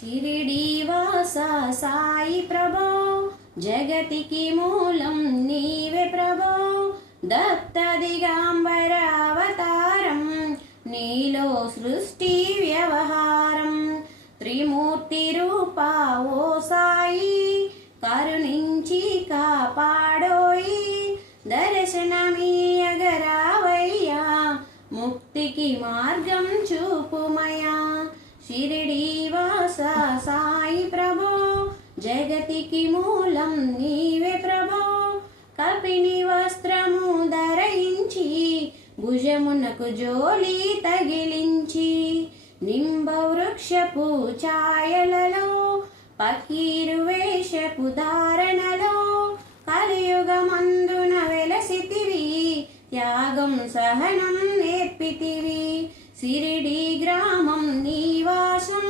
షిరిడీవాసా సాయి ప్రభో జగతికి మూలం నీవే ప్రభో దత్త దిగంబర అవతారం నీలో సృష్టి వ్యవహారం త్రిమూర్తి రూపా ఓ సాయి కరుణించి కాపాడోయి దర్శనమీయగరావయ్యా ముక్తికి మార్గం చూపుమయా షిరిడీవాసా సాయి ప్రభో జగతికి మూలం నీవే ప్రభో కపిని వస్త్రము ధరించి భుజమునకు జోలి తగిలించి నింబ వృక్షపు ఛాయలలో పకీరు వేషపు ధారణలో కలియుగమందున వెలసితివి త్యాగం సహనం నేర్పితివి షిరిడీ గ్రామం నివాసం